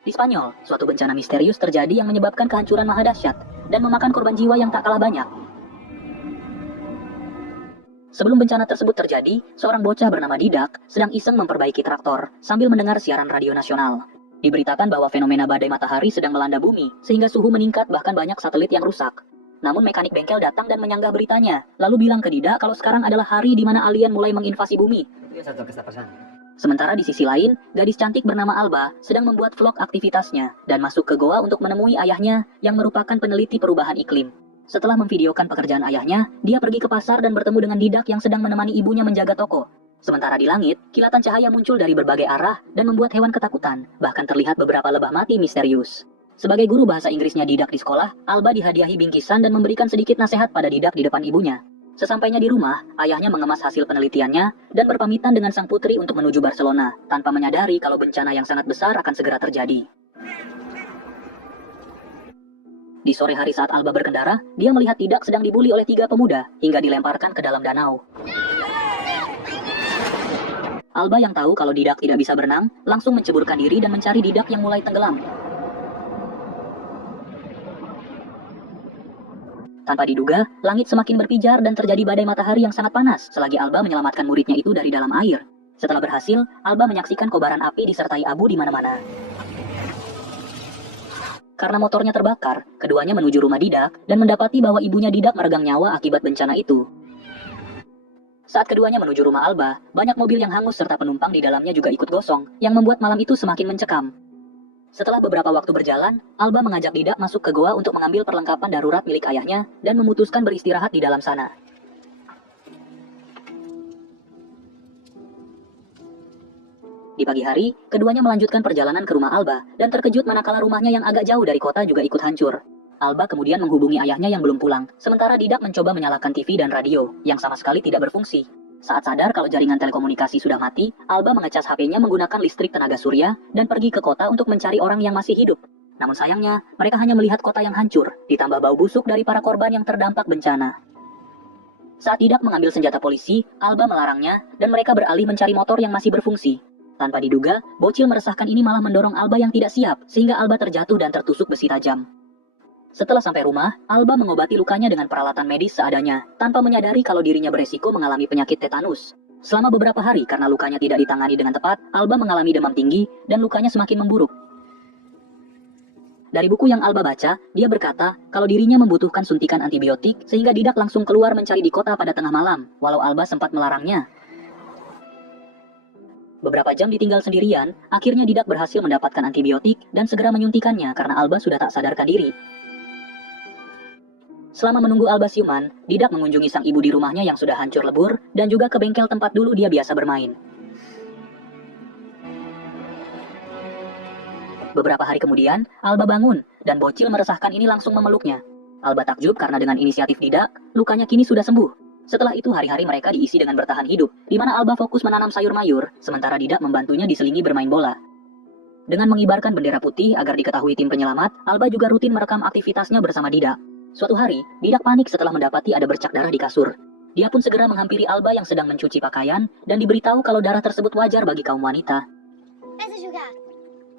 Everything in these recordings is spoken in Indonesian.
Di Spanyol, suatu bencana misterius terjadi yang menyebabkan kehancuran maha dahsyat dan memakan korban jiwa yang tak kalah banyak. Sebelum bencana tersebut terjadi, seorang bocah bernama Didak sedang iseng memperbaiki traktor sambil mendengar siaran radio nasional. Diberitakan bahwa fenomena badai matahari sedang melanda bumi, sehingga suhu meningkat bahkan banyak satelit yang rusak. Namun mekanik bengkel datang dan menyanggah beritanya, lalu bilang ke Didak kalau sekarang adalah hari di mana alien mulai menginvasi bumi. Sementara di sisi lain, gadis cantik bernama Alba sedang membuat vlog aktivitasnya dan masuk ke goa untuk menemui ayahnya yang merupakan peneliti perubahan iklim. Setelah memvideokan pekerjaan ayahnya, dia pergi ke pasar dan bertemu dengan Didak yang sedang menemani ibunya menjaga toko. Sementara di langit, kilatan cahaya muncul dari berbagai arah dan membuat hewan ketakutan, bahkan terlihat beberapa lebah mati misterius. Sebagai guru bahasa Inggrisnya Didak di sekolah, Alba dihadiahi bingkisan dan memberikan sedikit nasihat pada Didak di depan ibunya. Sesampainya di rumah, ayahnya mengemas hasil penelitiannya dan berpamitan dengan sang putri untuk menuju Barcelona, tanpa menyadari kalau bencana yang sangat besar akan segera terjadi. Di sore hari saat Alba berkendara, dia melihat Didak sedang dibuli oleh 3 pemuda hingga dilemparkan ke dalam danau. Alba yang tahu kalau Didak tidak bisa berenang, langsung menceburkan diri dan mencari Didak yang mulai tenggelam. Tanpa diduga, langit semakin berpijar dan terjadi badai matahari yang sangat panas selagi Alba menyelamatkan muridnya itu dari dalam air. Setelah berhasil, Alba menyaksikan kobaran api disertai abu di mana-mana. Karena motornya terbakar, keduanya menuju rumah Didak dan mendapati bahwa ibunya Didak meregang nyawa akibat bencana itu. Saat keduanya menuju rumah Alba, banyak mobil yang hangus serta penumpang di dalamnya juga ikut gosong, yang membuat malam itu semakin mencekam. Setelah beberapa waktu berjalan, Alba mengajak Didak masuk ke goa untuk mengambil perlengkapan darurat milik ayahnya dan memutuskan beristirahat di dalam sana. Di pagi hari, keduanya melanjutkan perjalanan ke rumah Alba dan terkejut manakala rumahnya yang agak jauh dari kota juga ikut hancur. Alba kemudian menghubungi ayahnya yang belum pulang, sementara Didak mencoba menyalakan TV dan radio, yang sama sekali tidak berfungsi. Saat sadar kalau jaringan telekomunikasi sudah mati, Alba mengecas HP-nya menggunakan listrik tenaga surya dan pergi ke kota untuk mencari orang yang masih hidup. Namun sayangnya, mereka hanya melihat kota yang hancur, ditambah bau busuk dari para korban yang terdampak bencana. Saat Didak mengambil senjata polisi, Alba melarangnya dan mereka beralih mencari motor yang masih berfungsi. Tanpa diduga, bocil meresahkan ini malah mendorong Alba yang tidak siap, sehingga Alba terjatuh dan tertusuk besi tajam. Setelah sampai rumah, Alba mengobati lukanya dengan peralatan medis seadanya, tanpa menyadari kalau dirinya beresiko mengalami penyakit tetanus. Selama beberapa hari karena lukanya tidak ditangani dengan tepat, Alba mengalami demam tinggi dan lukanya semakin memburuk. Dari buku yang Alba baca, dia berkata kalau dirinya membutuhkan suntikan antibiotik, sehingga Didak langsung keluar mencari di kota pada tengah malam, walau Alba sempat melarangnya. Beberapa jam ditinggal sendirian, akhirnya Didak berhasil mendapatkan antibiotik dan segera menyuntikannya karena Alba sudah tak sadarkan diri. Selama menunggu Alba siuman, Didak mengunjungi sang ibu di rumahnya yang sudah hancur lebur dan juga ke bengkel tempat dulu dia biasa bermain. Beberapa hari kemudian, Alba bangun dan bocil meresahkan ini langsung memeluknya. Alba takjub karena dengan inisiatif Didak, lukanya kini sudah sembuh. Setelah itu hari-hari mereka diisi dengan bertahan hidup, di mana Alba fokus menanam sayur mayur, sementara Didak membantunya diselingi bermain bola. Dengan mengibarkan bendera putih agar diketahui tim penyelamat, Alba juga rutin merekam aktivitasnya bersama Didak. Suatu hari, Didak panik setelah mendapati ada bercak darah di kasur. Dia pun segera menghampiri Alba yang sedang mencuci pakaian, dan diberitahu kalau darah tersebut wajar bagi kaum wanita.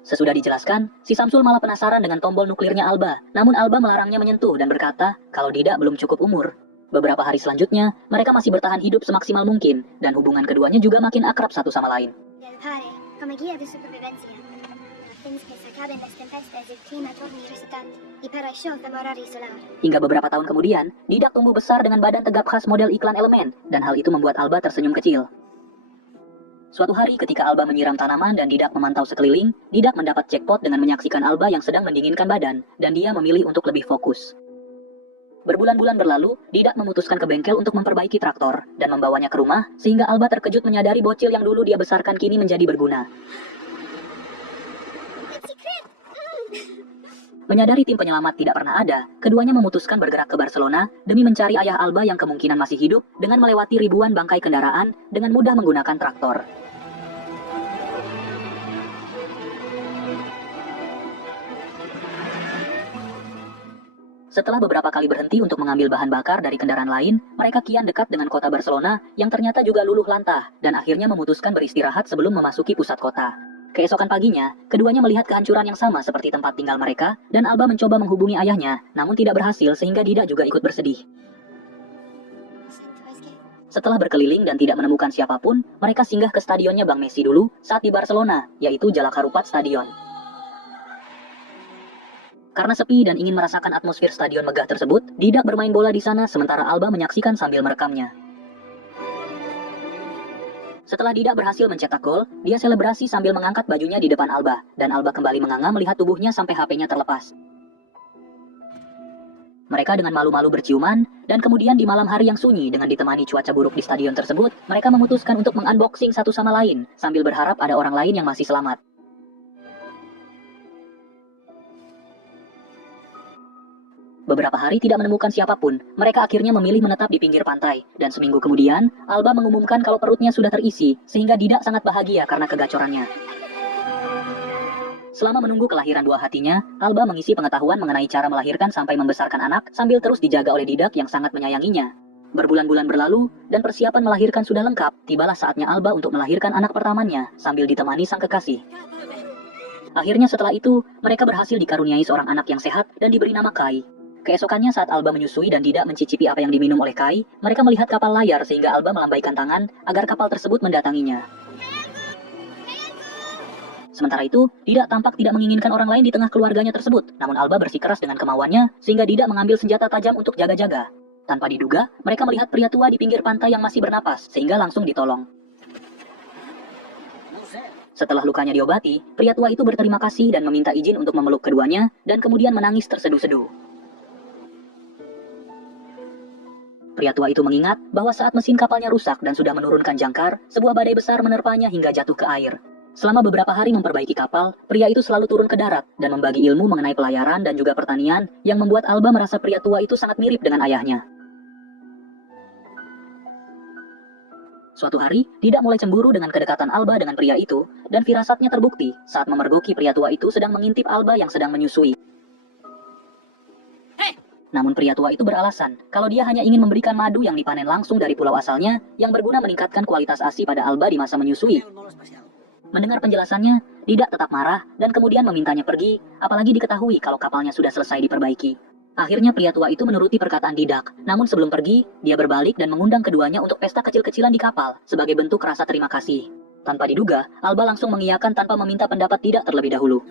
Sesudah dijelaskan, si Samsul malah penasaran dengan tombol nuklirnya Alba, namun Alba melarangnya menyentuh dan berkata kalau Didak belum cukup umur. Beberapa hari selanjutnya, mereka masih bertahan hidup semaksimal mungkin, dan hubungan keduanya juga makin akrab satu sama lain. Hingga beberapa tahun kemudian, Didak tumbuh besar dengan badan tegap khas model iklan Elemen, dan hal itu membuat Alba tersenyum kecil. Suatu hari ketika Alba menyiram tanaman dan Didak memantau sekeliling, Didak mendapat jackpot dengan menyaksikan Alba yang sedang mendinginkan badan, dan dia memilih untuk lebih fokus. Berbulan-bulan berlalu, Didak memutuskan ke bengkel untuk memperbaiki traktor dan membawanya ke rumah, sehingga Alba terkejut menyadari bocil yang dulu dia besarkan kini menjadi berguna. Menyadari tim penyelamat tidak pernah ada, keduanya memutuskan bergerak ke Barcelona demi mencari ayah Alba yang kemungkinan masih hidup dengan melewati ribuan bangkai kendaraan dengan mudah menggunakan traktor. Setelah beberapa kali berhenti untuk mengambil bahan bakar dari kendaraan lain, mereka kian dekat dengan kota Barcelona yang ternyata juga luluh lantah dan akhirnya memutuskan beristirahat sebelum memasuki pusat kota. Keesokan paginya, keduanya melihat kehancuran yang sama seperti tempat tinggal mereka, dan Alba mencoba menghubungi ayahnya, namun tidak berhasil sehingga Didak juga ikut bersedih. Setelah berkeliling dan tidak menemukan siapapun, mereka singgah ke stadionnya Bang Messi dulu saat di Barcelona, yaitu Jalakarupat Stadion. Karena sepi dan ingin merasakan atmosfer stadion megah tersebut, Didak bermain bola di sana sementara Alba menyaksikan sambil merekamnya. Setelah Didak berhasil mencetak gol, dia selebrasi sambil mengangkat bajunya di depan Alba, dan Alba kembali menganga melihat tubuhnya sampai HP-nya terlepas. Mereka dengan malu-malu berciuman, dan kemudian di malam hari yang sunyi dengan ditemani cuaca buruk di stadion tersebut, mereka memutuskan untuk mengunboxing satu sama lain, sambil berharap ada orang lain yang masih selamat. Beberapa hari tidak menemukan siapapun, mereka akhirnya memilih menetap di pinggir pantai, dan seminggu kemudian, Alba mengumumkan kalau perutnya sudah terisi, sehingga Didak sangat bahagia karena kegacorannya. Selama menunggu kelahiran buah hatinya, Alba mengisi pengetahuan mengenai cara melahirkan sampai membesarkan anak, sambil terus dijaga oleh Didak yang sangat menyayanginya. Berbulan-bulan berlalu, dan persiapan melahirkan sudah lengkap, tibalah saatnya Alba untuk melahirkan anak pertamanya, sambil ditemani sang kekasih. Akhirnya setelah itu, mereka berhasil dikaruniai seorang anak yang sehat dan diberi nama Kai. Keesokannya saat Alba menyusui dan Didak mencicipi apa yang diminum oleh Kai, mereka melihat kapal layar sehingga Alba melambaikan tangan agar kapal tersebut mendatanginya. Sementara itu, Didak tampak tidak menginginkan orang lain di tengah keluarganya tersebut, namun Alba bersikeras dengan kemauannya sehingga Didak mengambil senjata tajam untuk jaga-jaga. Tanpa diduga, mereka melihat pria tua di pinggir pantai yang masih bernapas, sehingga langsung ditolong. Setelah lukanya diobati, pria tua itu berterima kasih dan meminta izin untuk memeluk keduanya, dan kemudian menangis terseduh-seduh. Pria tua itu mengingat bahwa saat mesin kapalnya rusak dan sudah menurunkan jangkar, sebuah badai besar menerpanya hingga jatuh ke air. Selama beberapa hari memperbaiki kapal, pria itu selalu turun ke darat dan membagi ilmu mengenai pelayaran dan juga pertanian, yang membuat Alba merasa pria tua itu sangat mirip dengan ayahnya. Suatu hari, Didak mulai cemburu dengan kedekatan Alba dengan pria itu, dan firasatnya terbukti saat memergoki pria tua itu sedang mengintip Alba yang sedang menyusui. Namun pria tua itu beralasan kalau dia hanya ingin memberikan madu yang dipanen langsung dari pulau asalnya yang berguna meningkatkan kualitas ASI pada Alba di masa menyusui. Mendengar penjelasannya, Didak tetap marah dan kemudian memintanya pergi, apalagi diketahui kalau kapalnya sudah selesai diperbaiki. Akhirnya pria tua itu menuruti perkataan Didak, namun sebelum pergi, dia berbalik dan mengundang keduanya untuk pesta kecil-kecilan di kapal sebagai bentuk rasa terima kasih. Tanpa diduga, Alba langsung mengiyakan tanpa meminta pendapat Didak terlebih dahulu.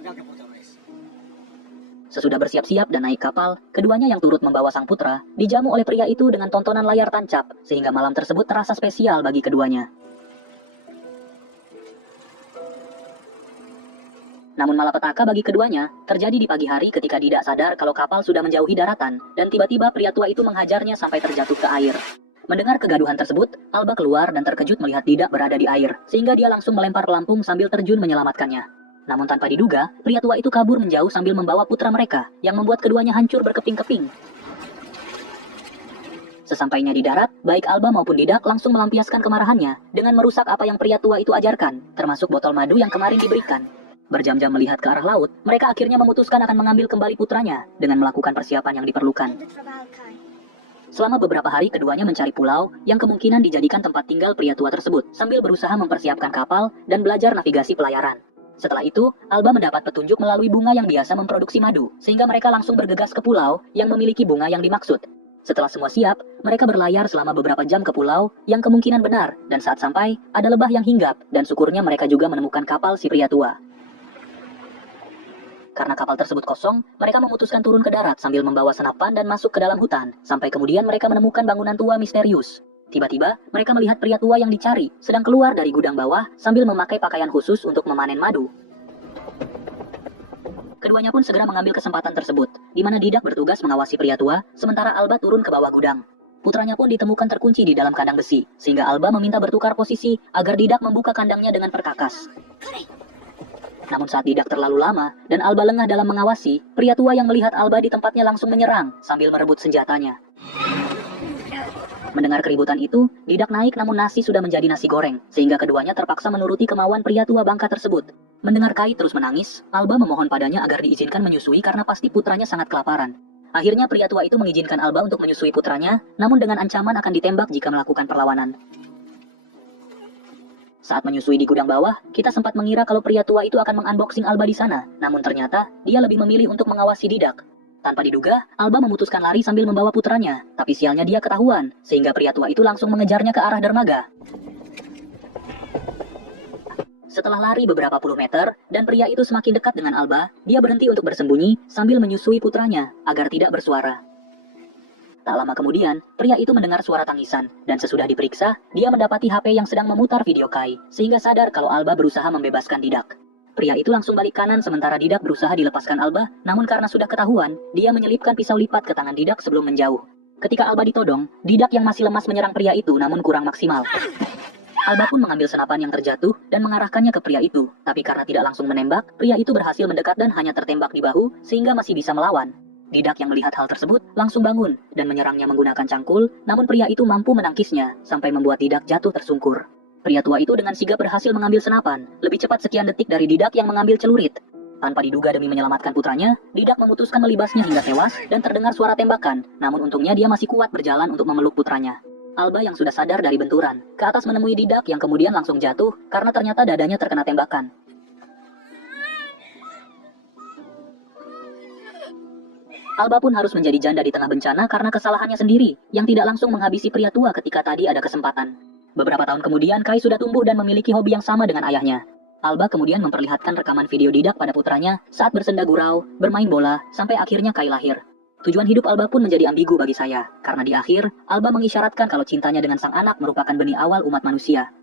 Sesudah bersiap-siap dan naik kapal, keduanya yang turut membawa sang putra, dijamu oleh pria itu dengan tontonan layar tancap, sehingga malam tersebut terasa spesial bagi keduanya. Namun malapetaka bagi keduanya, terjadi di pagi hari ketika Didak sadar kalau kapal sudah menjauhi daratan, dan tiba-tiba pria tua itu menghajarnya sampai terjatuh ke air. Mendengar kegaduhan tersebut, Alba keluar dan terkejut melihat Didak berada di air, sehingga dia langsung melempar pelampung sambil terjun menyelamatkannya. Namun tanpa diduga, pria tua itu kabur menjauh sambil membawa putra mereka, yang membuat keduanya hancur berkeping-keping. Sesampainya di darat, baik Alba maupun Didak langsung melampiaskan kemarahannya dengan merusak apa yang pria tua itu ajarkan, termasuk botol madu yang kemarin diberikan. Berjam-jam melihat ke arah laut, mereka akhirnya memutuskan akan mengambil kembali putranya dengan melakukan persiapan yang diperlukan. Selama beberapa hari keduanya mencari pulau yang kemungkinan dijadikan tempat tinggal pria tua tersebut, sambil berusaha mempersiapkan kapal dan belajar navigasi pelayaran. Setelah itu, Alba mendapat petunjuk melalui bunga yang biasa memproduksi madu, sehingga mereka langsung bergegas ke pulau yang memiliki bunga yang dimaksud. Setelah semua siap, mereka berlayar selama beberapa jam ke pulau yang kemungkinan benar, dan saat sampai, ada lebah yang hinggap, dan syukurnya mereka juga menemukan kapal si pria tua. Karena kapal tersebut kosong, mereka memutuskan turun ke darat sambil membawa senapan dan masuk ke dalam hutan, sampai kemudian mereka menemukan bangunan tua misterius. Tiba-tiba, mereka melihat pria tua yang dicari sedang keluar dari gudang bawah sambil memakai pakaian khusus untuk memanen madu. Keduanya pun segera mengambil kesempatan tersebut, di mana Didak bertugas mengawasi pria tua, sementara Alba turun ke bawah gudang. Putranya pun ditemukan terkunci di dalam kandang besi, sehingga Alba meminta bertukar posisi agar Didak membuka kandangnya dengan perkakas. Namun saat Didak terlalu lama dan Alba lengah dalam mengawasi, pria tua yang melihat Alba di tempatnya langsung menyerang sambil merebut senjatanya. Mendengar keributan itu, Didak naik namun nasi sudah menjadi nasi goreng, sehingga keduanya terpaksa menuruti kemauan pria tua bangka tersebut. Mendengar Kai terus menangis, Alba memohon padanya agar diizinkan menyusui karena pasti putranya sangat kelaparan. Akhirnya pria tua itu mengizinkan Alba untuk menyusui putranya, namun dengan ancaman akan ditembak jika melakukan perlawanan. Saat menyusui di gudang bawah, kita sempat mengira kalau pria tua itu akan mengunboxing Alba di sana. Namun ternyata, dia lebih memilih untuk mengawasi Didak. Tanpa diduga, Alba memutuskan lari sambil membawa putranya. Tapi sialnya dia ketahuan, sehingga pria tua itu langsung mengejarnya ke arah dermaga. Setelah lari beberapa puluh meter, dan pria itu semakin dekat dengan Alba, dia berhenti untuk bersembunyi sambil menyusui putranya, agar tidak bersuara. Tak lama kemudian, pria itu mendengar suara tangisan, dan sesudah diperiksa, dia mendapati HP yang sedang memutar video Kai, sehingga sadar kalau Alba berusaha membebaskan Didak. Pria itu langsung balik kanan sementara Didak berusaha dilepaskan Alba, namun karena sudah ketahuan, dia menyelipkan pisau lipat ke tangan Didak sebelum menjauh. Ketika Alba ditodong, Didak yang masih lemas menyerang pria itu namun kurang maksimal. Alba pun mengambil senapan yang terjatuh dan mengarahkannya ke pria itu, tapi karena tidak langsung menembak, pria itu berhasil mendekat dan hanya tertembak di bahu, sehingga masih bisa melawan. Didak yang melihat hal tersebut langsung bangun dan menyerangnya menggunakan cangkul, namun pria itu mampu menangkisnya sampai membuat Didak jatuh tersungkur. Pria tua itu dengan sigap berhasil mengambil senapan, lebih cepat sekian detik dari Didak yang mengambil celurit. Tanpa diduga demi menyelamatkan putranya, Didak memutuskan melibasnya hingga tewas dan terdengar suara tembakan, namun untungnya dia masih kuat berjalan untuk memeluk putranya. Alba yang sudah sadar dari benturan, ke atas menemui Didak yang kemudian langsung jatuh karena ternyata dadanya terkena tembakan. Alba pun harus menjadi janda di tengah bencana karena kesalahannya sendiri, yang tidak langsung menghabisi pria tua ketika tadi ada kesempatan. Beberapa tahun kemudian, Kai sudah tumbuh dan memiliki hobi yang sama dengan ayahnya. Alba kemudian memperlihatkan rekaman video Didak pada putranya saat bersenda gurau, bermain bola, sampai akhirnya Kai lahir. Tujuan hidup Alba pun menjadi ambigu bagi saya, karena di akhir, Alba mengisyaratkan kalau cintanya dengan sang anak merupakan benih awal umat manusia.